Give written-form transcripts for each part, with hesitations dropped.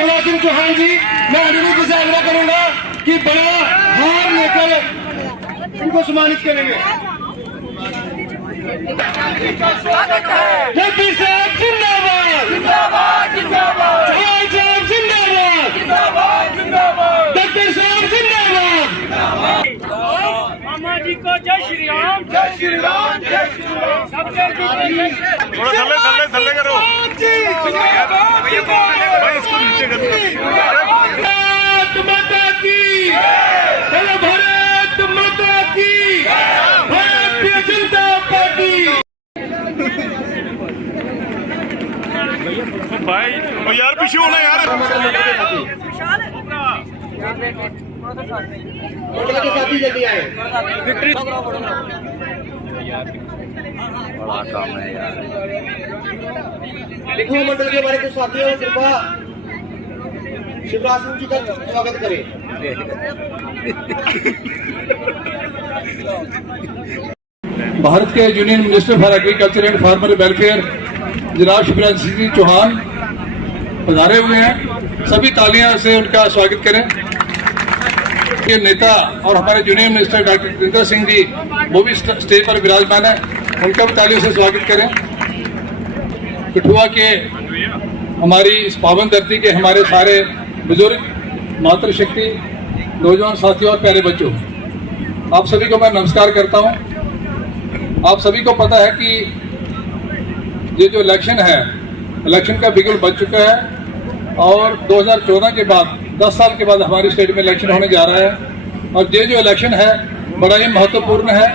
शिवराज सिंह चौहान जी, मैं अनुरोध से आग्रह करूंगा कि बड़ा हार लेकर इनको सम्मानित करेंगे। जगदीश साहब जिंदाबाद, जिंदाबाद, जिंदाबाद, चौहान साहब जिंदाबाद, जिंदाबाद, जिंदाबाद, जगदीश साहब जिंदाबाद। मामा जी को जय श्री राम, जय श्री राम, जय श्री राम। सबके थोड़ा थल्ले थल्ले करो भाई, इसको नीचे करो। भारत माता की, बोलो भारत माता की, भारतीय जनता पार्टी। भाई ओ यार पीछे होना यार। के साथी जल्दी आए। बड़ा काम है यार। लिखो मंडल के हमारे कुछ साथियों, कृपया शिवराज सिंह जी का स्वागत करें। भारत के union minister for agriculture and farmer welfare जनाब शिवराज सिंह चौहान पधारे हुए हैं। सभी तालियां से उनका स्वागत करें। के नेता और हमारे union minister doctor Jitendra Singh ji वो भी स्टेज पर विराजमान है, उनका भी तालियों से स्वागत करें। कठुआ के हमारी इस पावन धरती के हमारे सारे बुजुर्ग, मातृशक्ति, नौजवान साथियों और प्यारे बच्चों, आप सभी को मैं नमस्कार करता हूं। आप सभी को पता है कि ये जो इलेक्शन है, इलेक्शन का बिगुल बज चुका है और 2014 के बाद 10 साल के बाद हमारी स्टेट में इलेक्शन होने जा रहा है। और ये जो इलेक्शन है बड़ा ही महत्वपूर्ण है।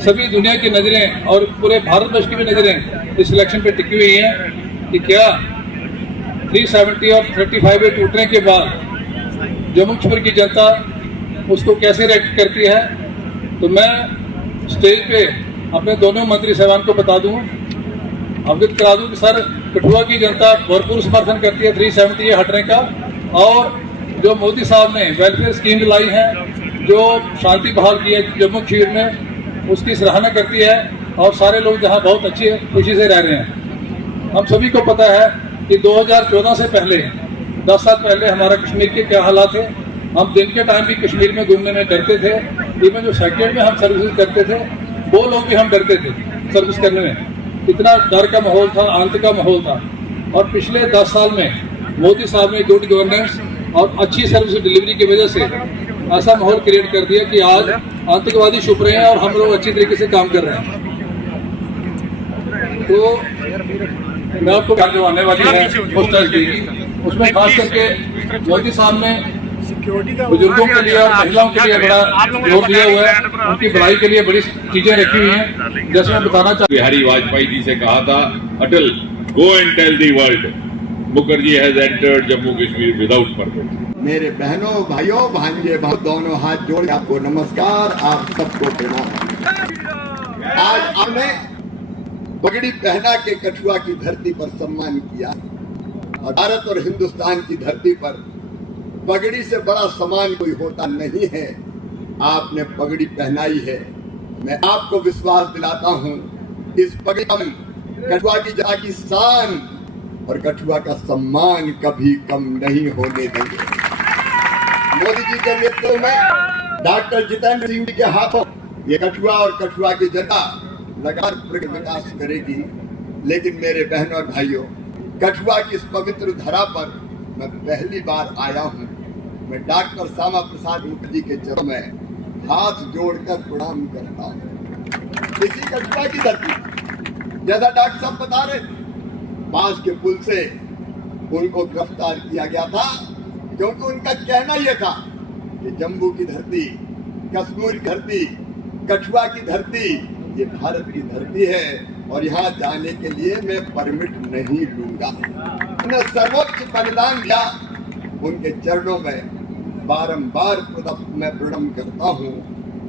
सभी दुनिया की नज़रें और पूरे भारतवर्ष की भी नज़रें इस इलेक्शन पे टिकी हुई हैं कि क्या 370 और 35 टूटने के बाद जम्मू कश्मीर की जनता उसको कैसे रिएक्ट करती है। तो मैं स्टेज पे अपने दोनों मंत्री साहबान को बता दूं, अवगत करा दूं कि सर, कठुआ की जनता भरपूर समर्थन करती है 370 हटने का। और जो मोदी साहब ने वेलफेयर स्कीम लाई है, जो शांति बहाल की है जम्मू कश्मीर में, उसकी सराहना करती है और सारे लोग यहाँ बहुत अच्छी खुशी से रह रहे हैं। हम सभी को पता है कि 2014 से पहले 10 साल पहले हमारा कश्मीर के क्या हालात थे। हम दिन के टाइम भी कश्मीर में घूमने में डरते थे। इवन जो सेकेंड में हम सर्विस करते थे वो लोग भी हम डरते थे सर्विस करने में। इतना डर का माहौल था, आतंक का माहौल था। और पिछले 10 साल में मोदी साहब ने गुड गवर्नेंस और अच्छी सर्विस डिलीवरी की वजह से ऐसा माहौल क्रिएट कर दिया कि आज आतंकवादी छुप रहे हैं और हम लोग अच्छी तरीके से काम कर रहे हैं। तो मैं आपको क्या जो आने वाली है उसमें खास करके मोदी साहब ने बुजुर्गों के लिए और महिलाओं के लिए बड़ा जोर दिया हुआ है। उनकी भलाई के लिए बड़ी चीजें रखी हुई हैं। जैसे मैं बताना चाहता हूँ, बिहारी वाजपेयी जी से कहा था, Atal go and tell the world Mukherjee has entered Jammu Kashmir without permit. मेरे बहनों, भाइयों, भांजे, दोनों हाथ जोड़ आपको नमस्कार, आप सबको प्रणाम। आज हमने पगड़ी पहना के कठुआ की धरती पर सम्मान किया और भारत और हिंदुस्तान की धरती पर पगड़ी से बड़ा सम्मान कोई होता नहीं है। आपने पगड़ी पहनाई है। मैं आपको विश्वास दिलाता हूं, इस पगड़ी हम कठुआ की जगह की शान और कठुआ का सम्मान कभी कम नहीं होने देंगे। मोदी जी के नेतृत्व में डॉक्टर जितेंद्र सिंह जी के हाथों ये कठुआ और कठुआ की जनता लगातार विकास करेगी। लेकिन मेरे बहनों और भाइयों, कठुआ की इस पवित्र धरा पर मैं पहली बार आया हूँ। मैं डॉक्टर श्यामा प्रसाद मुखर्जी के चरणों में हाथ जोड़कर प्रणाम करता हूँ। इसी कठुआ की धरती, जैसा डॉक्टर साहब बता रहे, बांस के पुल से उनको गिरफ्तार किया गया था क्योंकि उनका कहना यह था कि जम्मू की धरती, कश्मीर की धरती, कठुआ की धरती ये भारत की धरती है और यहाँ जाने के लिए मैं परमिट नहीं लूंगा। उन्होंने सर्वोच्च बलिदान दिया। उनके चरणों में बारंबार मैं प्रणाम करता हूँ।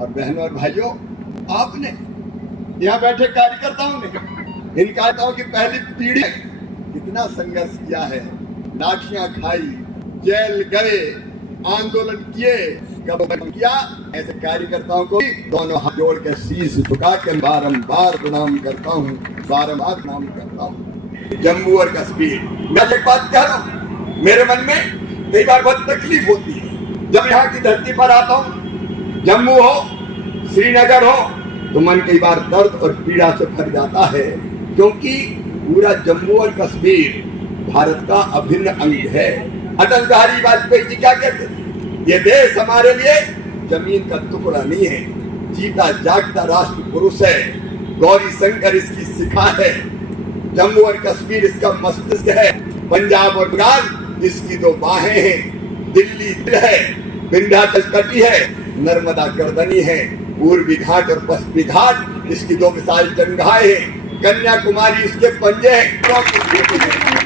और बहनों और भाइयों, आपने यहाँ बैठे कार्यकर्ताओं ने, इन कार्यकर्ताओं की पहली पीढ़ी कितना संघर्ष किया है, लाठियां खाई, जेल गए, आंदोलन किए, कब किया। ऐसे कार्यकर्ताओं को दोनों हाथ जोड़ के शीश झुका के बारंबार प्रणाम करता हूँ, बारंबार प्रणाम करता हूँ। जम्मू और कश्मीर, मैं एक बात कह रहा हूँ, मेरे मन में कई बार बहुत तकलीफ होती है जब यहाँ की धरती पर आता हूँ, जम्मू हो, श्रीनगर हो, तो मन कई बार दर्द और पीड़ा से भर जाता है, क्योंकि पूरा जम्मू और कश्मीर भारत का अभिन्न अंग है। अटल बिहारी वाजपेयी जी क्या कहते थे, ये देश हमारे लिए जमीन का टुकड़ा नहीं है, जीता जागता राष्ट्र पुरुष है, गौरी शंकर इसकी शिखा है, जम्मू और कश्मीर इसका मस्तिष्क है, पंजाब और बंगाल इसकी दो बाहें हैं, दिल्ली दिल है, विंध्याचल तटी है, नर्मदा गर्दनी है, पूर्वी घाट और पश्चिमी घाट इसकी दो विशाल जंगाएं हैं, कन्याकुमारी इसके पंजे हैं,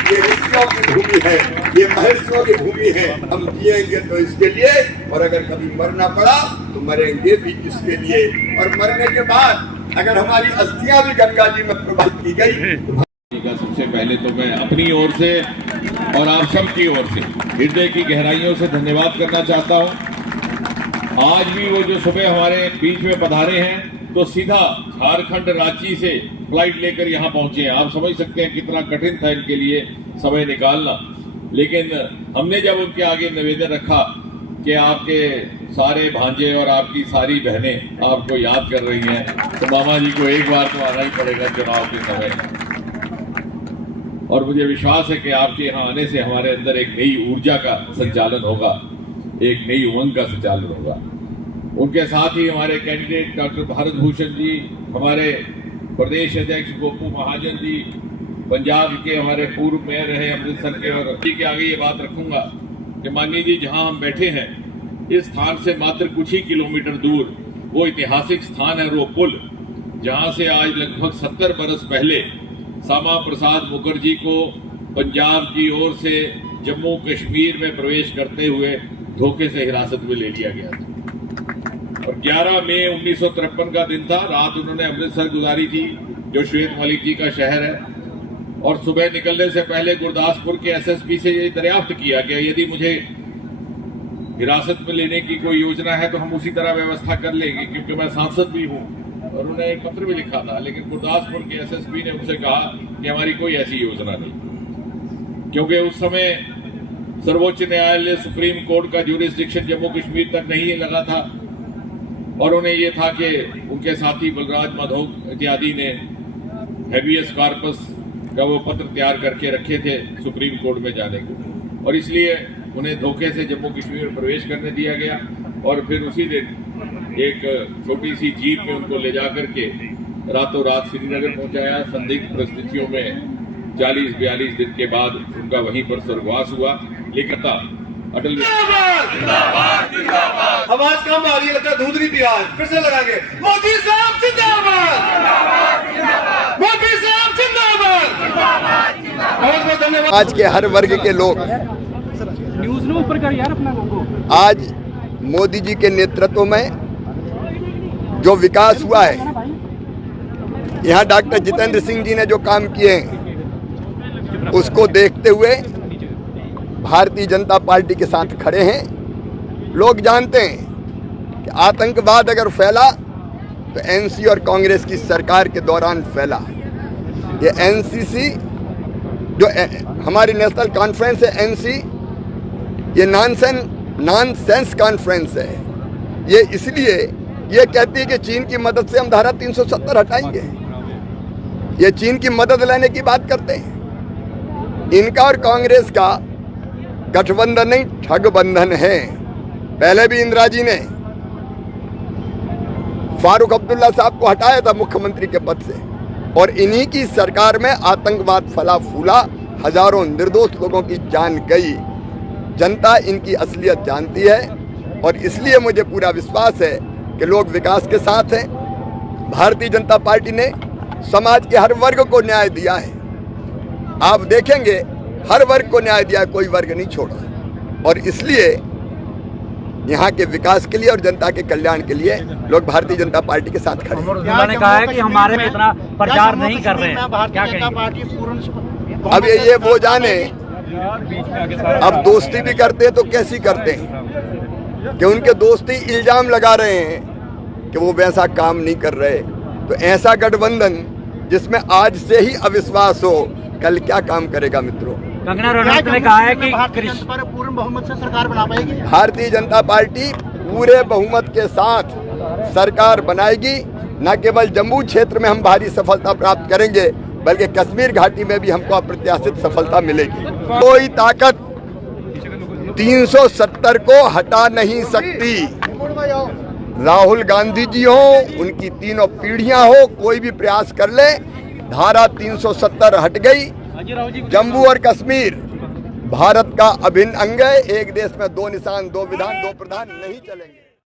ये ऋषियों की भूमि है, ये महर्षियों की भूमि है। हम जिएंगे तो इसके लिए, और अगर कभी मरना पड़ा तो मरेंगे भी इसके लिए, और मरने के बाद अगर हमारी अस्थियां भी गंगा जी में प्रवाहित की गई तो सबसे पहले तो मैं अपनी ओर से और आप सब की ओर से हृदय की गहराइयों से धन्यवाद करना चाहता हूं। आज भी वो जो सुबह हमारे बीच में पधारे हैं तो सीधा झारखंड रांची से फ्लाइट लेकर यहाँ पहुंचे हैं। आप समझ सकते हैं कितना कठिन था इनके लिए समय निकालना, लेकिन हमने जब उनके आगे निवेदन रखा कि आपके सारे भांजे और आपकी सारी बहनें आपको याद कर रही हैं, तो मामा जी को एक बार तो आना ही पड़ेगा चुनाव के समय। और मुझे विश्वास है कि आपके यहाँ आने से हमारे अंदर एक नई ऊर्जा का संचालन होगा, एक नई उमंग का संचालन होगा। उनके साथ ही हमारे कैंडिडेट डॉक्टर भारत भूषण जी, हमारे प्रदेश अध्यक्ष गोपू महाजन जी, पंजाब के हमारे पूर्व मेयर रहे अमृतसर के, और जी के आगे ये बात रखूंगा कि माननीय जी जहां हम बैठे हैं इस स्थान से मात्र कुछ ही किलोमीटर दूर वो ऐतिहासिक स्थान है रो पुल, जहां से आज लगभग 70 बरस पहले श्यामा प्रसाद मुखर्जी को पंजाब की ओर से जम्मू कश्मीर में प्रवेश करते हुए धोखे से हिरासत में ले लिया गया था। और 11 मई 1953 का दिन था, रात उन्होंने अमृतसर गुजारी थी जो श्वेत मलिक जी का शहर है, और सुबह निकलने से पहले गुरदासपुर के एसएसपी से ये दरियाफ्त किया कि यदि मुझे हिरासत में लेने की कोई योजना है तो हम उसी तरह व्यवस्था कर लेंगे, क्योंकि मैं सांसद भी हूँ। और उन्होंने एक पत्र भी लिखा था, लेकिन गुरदासपुर के एसएसपी ने उनसे कहा कि हमारी कोई ऐसी योजना नहीं, क्योंकि उस समय सर्वोच्च न्यायालय सुप्रीम कोर्ट का ज्यूरिसडिक्शन जम्मू कश्मीर तक नहीं लगा था, और उन्हें यह था कि उनके साथी बलराज माधव इत्यादि ने हैबियस कॉर्पस का वो पत्र तैयार करके रखे थे सुप्रीम कोर्ट में जाने को, और इसलिए उन्हें धोखे से जम्मू कश्मीर में प्रवेश करने दिया गया। और फिर उसी दिन एक छोटी सी जीप में उनको ले जाकर के रातों रात श्रीनगर पहुंचाया। संदिग्ध परिस्थितियों में 40-42 दिन के बाद उनका वहीं पर स्वर्गवास हुआ। लेकिन अटल आवाज कम आ रही है, लगता है दूध नहीं पिया, फिर से लगाएंगे। मोदी साहब जिंदाबाद, मोदी साहब जिंदाबाद। बहुत बहुत धन्यवाद। आज के हर वर्ग के लोग न्यूज ने ऊपर कर यार अपना लोगो। आज मोदी जी के नेतृत्व में जो विकास हुआ है, यहाँ डॉक्टर जितेंद्र सिंह जी ने जो काम किए हैं उसको देखते हुए भारतीय जनता पार्टी के साथ खड़े हैं। लोग जानते हैं कि आतंकवाद अगर फैला तो एनसी और कांग्रेस की सरकार के दौरान फैला। ये एनसीसी जो हमारी नेशनल कॉन्फ्रेंस है, एनसी, ये नॉनसेंस कॉन्फ्रेंस है। ये इसलिए ये कहती है कि चीन की मदद से हम धारा 370 हटाएंगे। ये चीन की मदद लेने की बात करते हैं। इनका और कांग्रेस का गठबंधन नहीं, ठग बंधन है। पहले भी इंदिरा जी ने फारूक अब्दुल्ला साहब को हटाया था मुख्यमंत्री के पद से, और इन्हीं की सरकार में आतंकवाद फला फूला, हजारों निर्दोष लोगों की जान गई। जनता इनकी असलियत जानती है, और इसलिए मुझे पूरा विश्वास है कि लोग विकास के साथ हैं। भारतीय जनता पार्टी ने समाज के हर वर्ग को न्याय दिया है। आप देखेंगे हर वर्ग को न्याय दिया, कोई वर्ग नहीं छोड़ा, और इसलिए यहाँ के विकास के लिए और जनता के कल्याण के लिए लोग भारतीय जनता पार्टी के साथ खड़े हैं। उन्होंने कहा है कि हमारे में इतना प्रचार नहीं कर रहे हैं, क्या कहेंगे? अब ये वो जाने, अब दोस्ती भी करते हैं तो कैसी करते हैं कि उनके दोस्ती इल्जाम लगा रहे हैं कि वो वैसा काम नहीं कर रहे। तो ऐसा गठबंधन जिसमें आज से ही अविश्वास हो, कल क्या काम करेगा मित्रों। कंगना रनौत ने कहा है कि पर पूर्ण बहुमत से सरकार बना पाएगी। भारतीय जनता पार्टी पूरे बहुमत के साथ सरकार बनाएगी। न केवल जम्मू क्षेत्र में हम भारी सफलता प्राप्त करेंगे, बल्कि कश्मीर घाटी में भी हमको अप्रत्याशित सफलता मिलेगी। कोई ताकत 370 को हटा नहीं सकती। राहुल गांधी जी हो, उनकी तीनों पीढ़ियां हो, कोई भी प्रयास कर ले, धारा 370 हट गई। जम्मू और कश्मीर भारत का अभिन्न अंग है। एक देश में दो निशान, दो विधान, दो प्रधान नहीं चलेंगे।